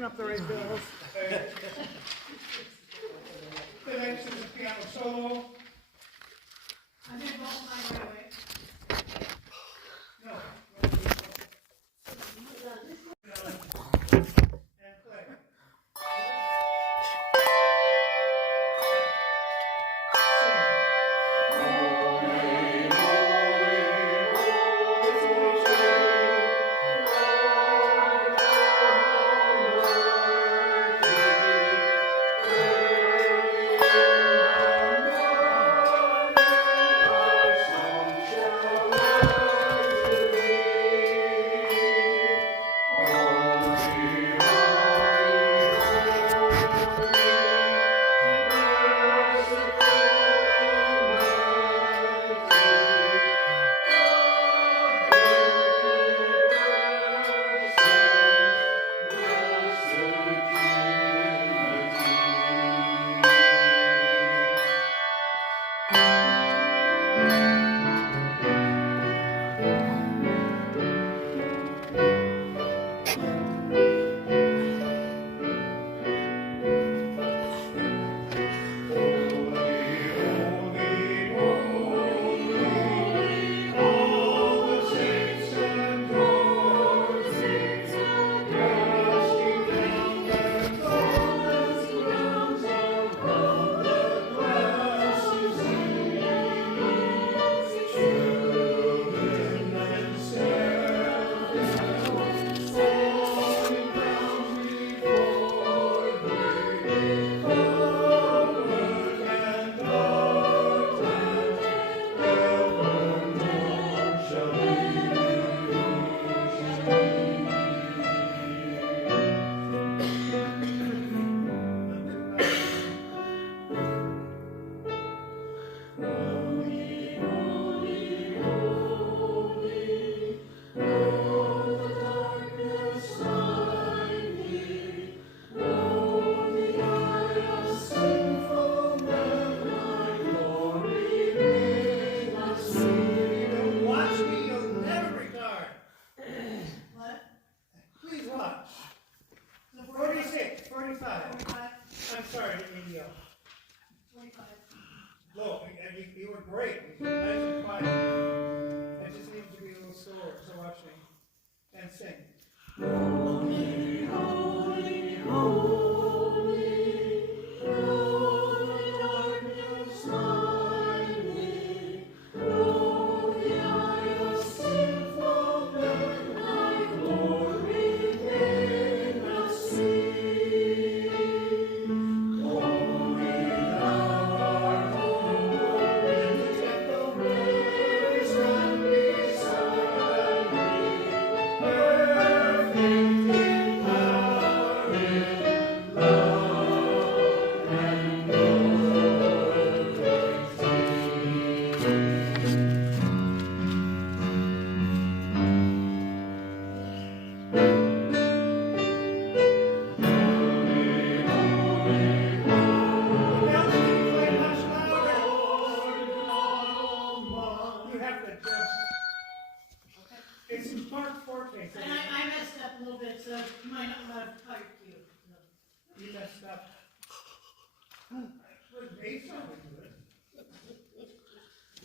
picking up the right bills. Tonight's is a piano solo. I did both mine right away. No. And play.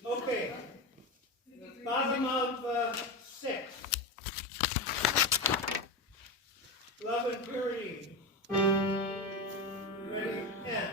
Okay, bottom of 6. Love and purity. Ready? And.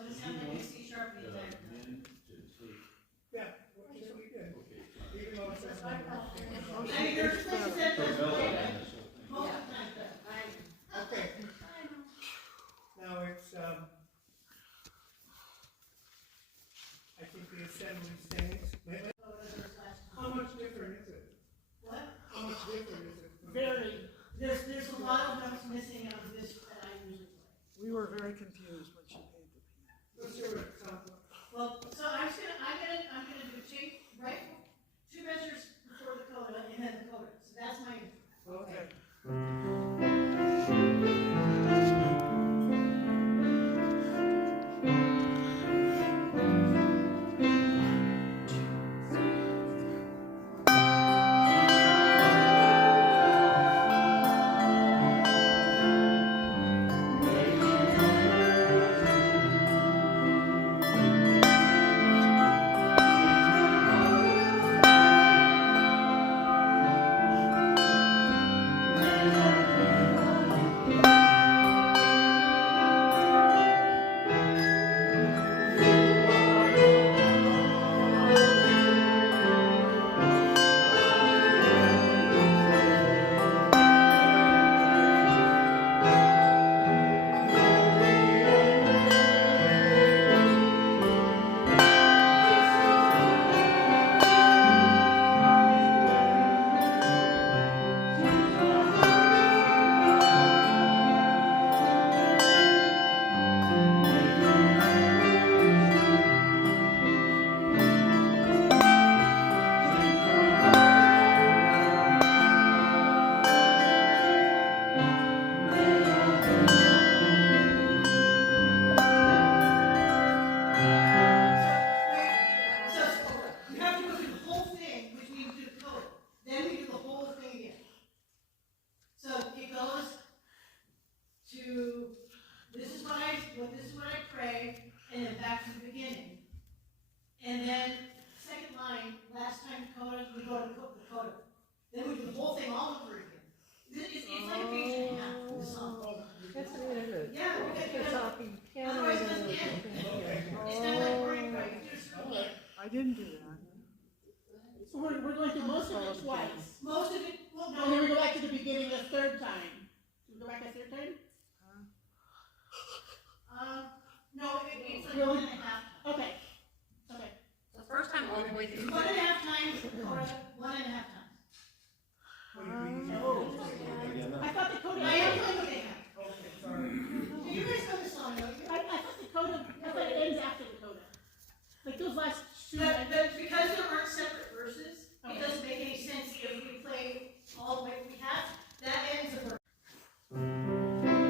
it doesn't sound like a C sharp the entire time. Yeah, what we did. Even though it says. I mean, there's places that doesn't play it. Most of the time it does. Okay. Now it's, I think the assembly stands. How much different is it? What? How much different is it? Very. There's a lot of notes missing out of this that I usually play. We were very confused when she paid the piano. Let's see what it sounds like. Well, so I'm gonna do change, right, 2 measures before the coda and then the coda, so that's my. Okay. You have to go through the whole thing, which means do the coda. Then we do the whole thing again. So it goes to, this is what I pray, and then back to the beginning. And then, second line, last time coda, we go to the coda. Then we do the whole thing all over again. It's like a page and a half of the song. That's the end of it. Yeah, You're talking piano. otherwise it doesn't end. It's not like boring, right? You do a certain way. I didn't do that. So we're going through most of it twice. Most of it, well, And then we no, go back to the beginning a third time. Should we go back a third time? no, it's like 1.5 times. Okay. Okay. The first time all the way through. 1.5 times, or 1.5 times. I thought the coda. I am playing what they have. Okay, sorry. Do you guys know the song, don't you? I thought the coda. I thought it ends after the coda. Like those last two. Because there aren't separate verses, it doesn't make any sense if we play all the way we have, that ends a verse.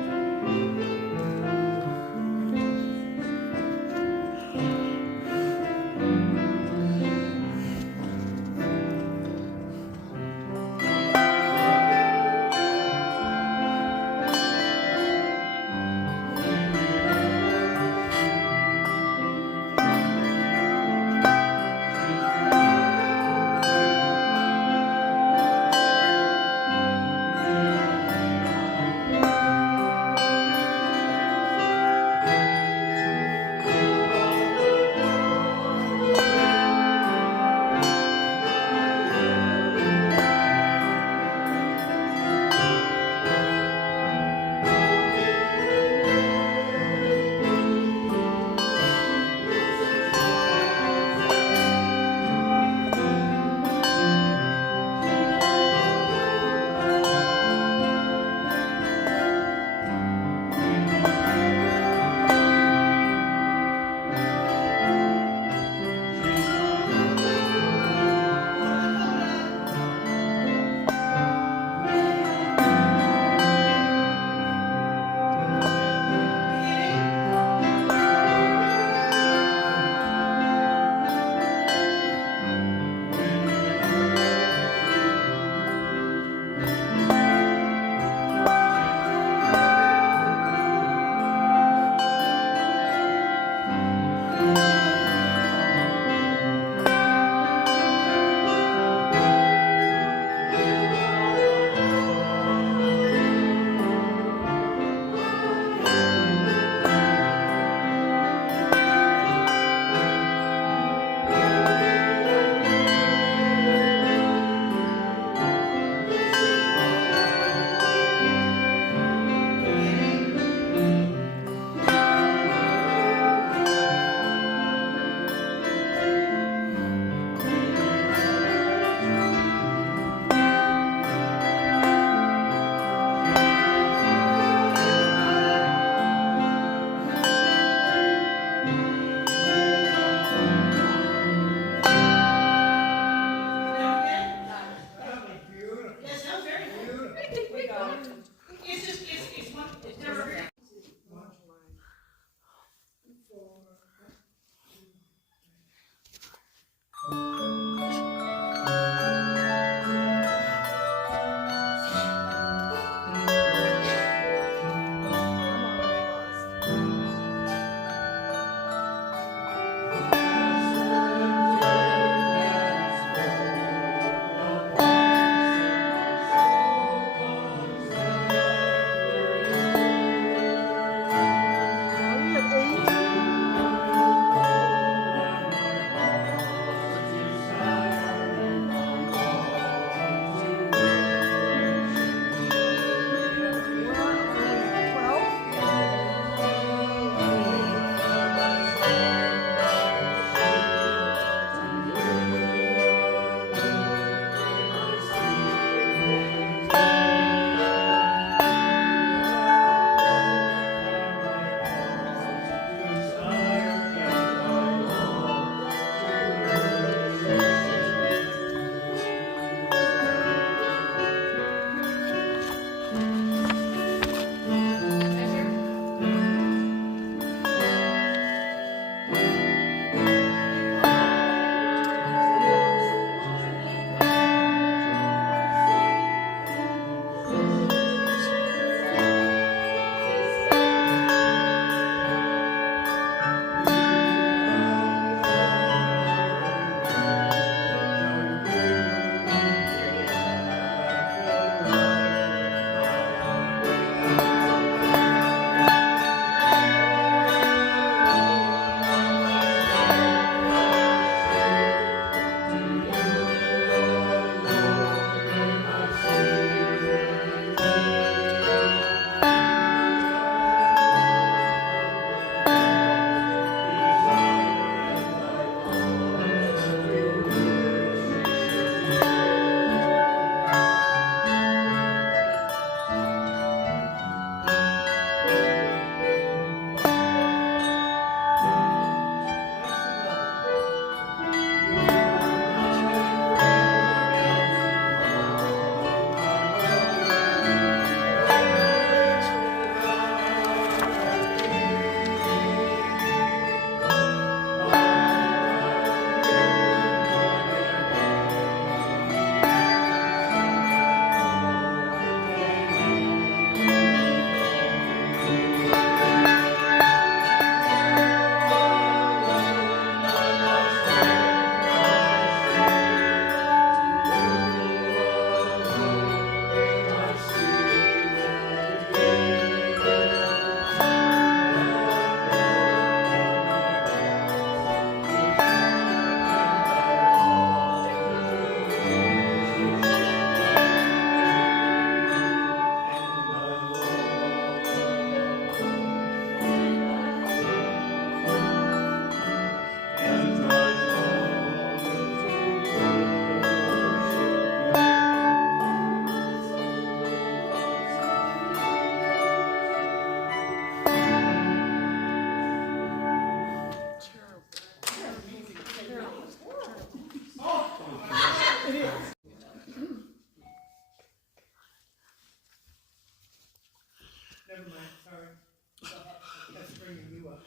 never mind, sorry. That's bringing you up.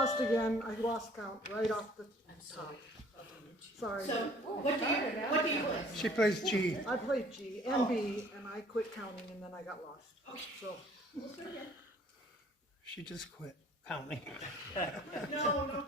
lost again. I lost count right off the top. Sorry. So, what do you play? She plays G. I played G and B, and I quit counting, and then I got lost. So, She just quit counting. No.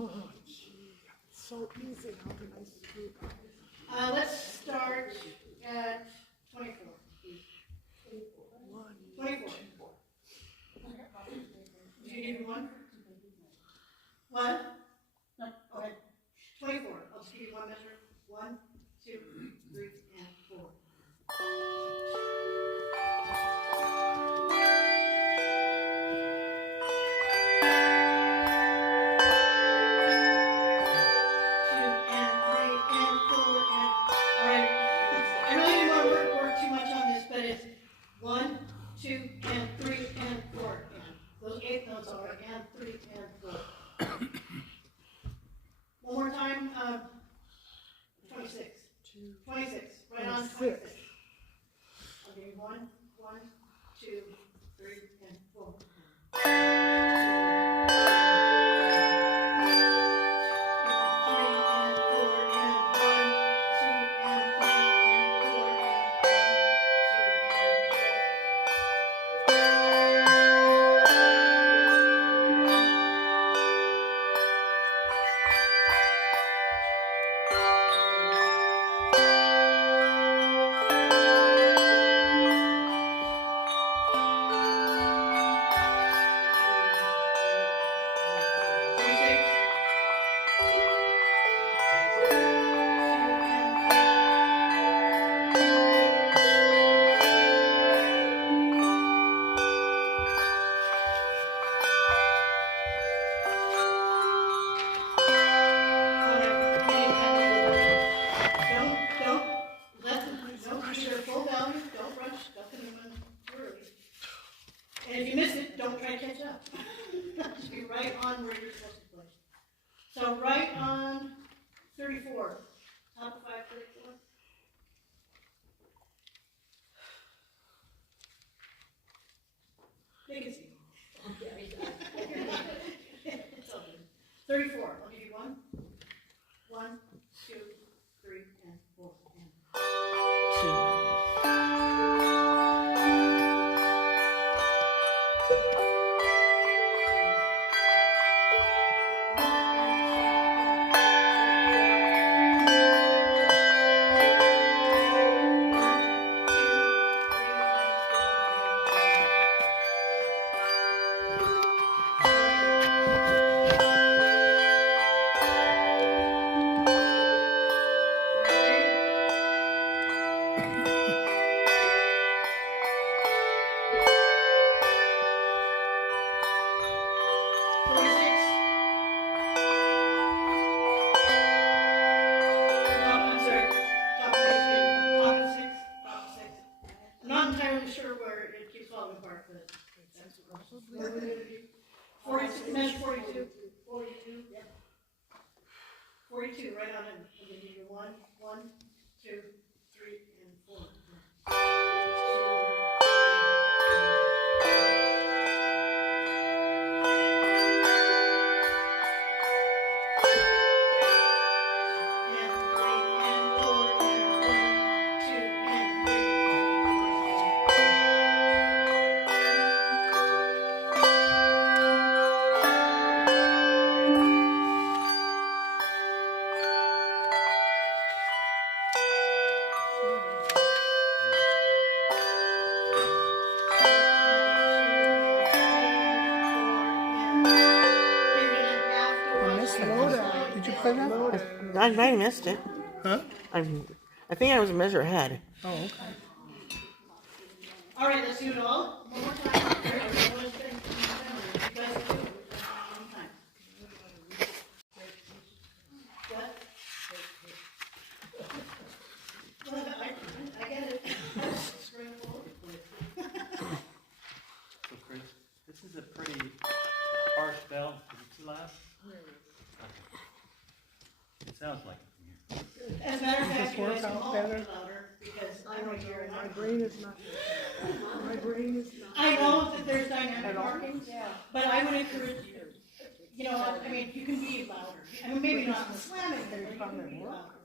Oh, gee, it's so easy. How can I screw up? Let's start at 24. 24. Did you give me one? One? Okay. 24. I'll just give you one measure. 1, 2, 3, and 4. One, two, and three, and four, and those 8 notes are and 3, and 4. One more time, 26. 26, right on 26. Okay, 1, 2, 3, and 4. And if you miss it, don't try to catch up. Just be right on where you're supposed to play. So right on 34. Top of 5, 34. Take a seat. It's all good. 34. I'll give you 1. 1, 2, 3, and 4. And 2. Yep. 42, right on it. I'm going to give you 1, 2, 3, and 4. Did you play that? I might have missed it. Huh? I think I was a measure ahead. Oh, okay. All right, let's do it all. One more time. Everyone's been you guys do it one time. What? Well, I get it. Screen full. So Chris, this is a pretty harsh bell. Is it too loud? It sounds like it from here. As a matter of fact, you work guys can out all better? be louder because I I'm don't right here and know. My I'm. brain is not. My brain is not. I know that there's dynamic markings, but I would encourage you. You know, I mean, you can be louder. I mean, maybe not in the slamming thing, but you can be louder.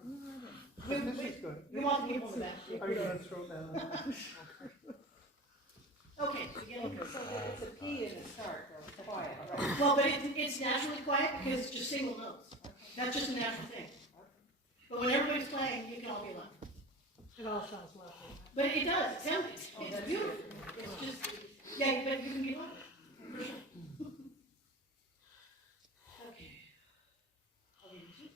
We want people in the back. Are you gonna throw that on? Okay, beginning. So it's a P in the start, though. quiet, right? Well, but it's naturally quiet because it's just single notes. That's just a natural thing. But when everybody's playing, you can all be loud. It all sounds lovely. But it does, it's beautiful. It's just, yeah, but you can be loud. For sure. Okay. I'll leave it to you.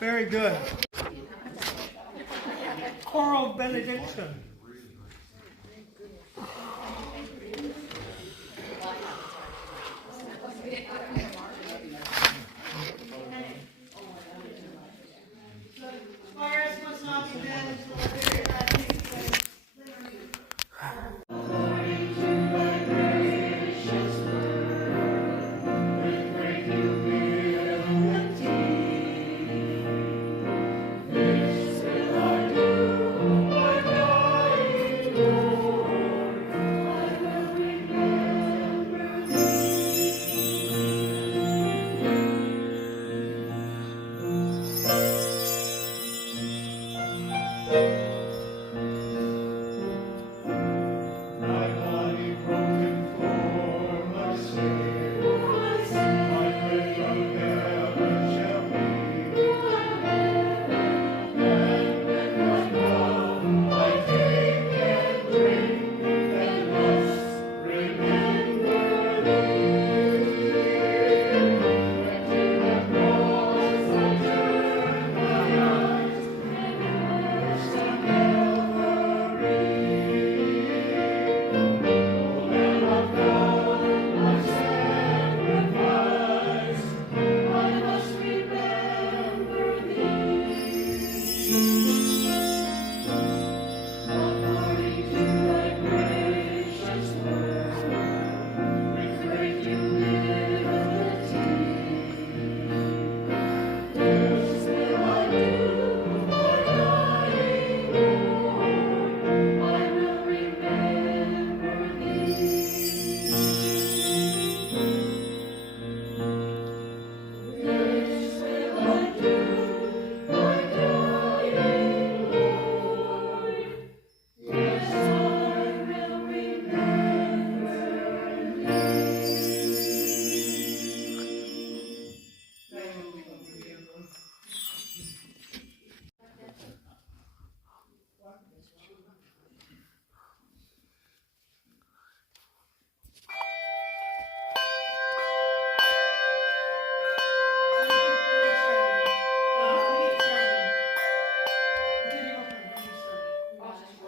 Very good. Choral benediction. Choirs must not be done until the very last sequence.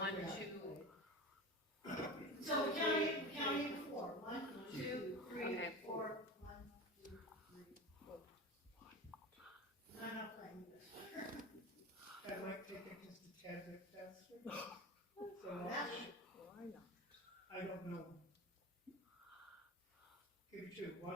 One, two. So we're counting 4. 1, 2, 3, Okay. 4. 1, 2, 3, 4. I'm not playing this. That might take it just a tad bit faster. So, Why not? I don't know. Give you 2. 1,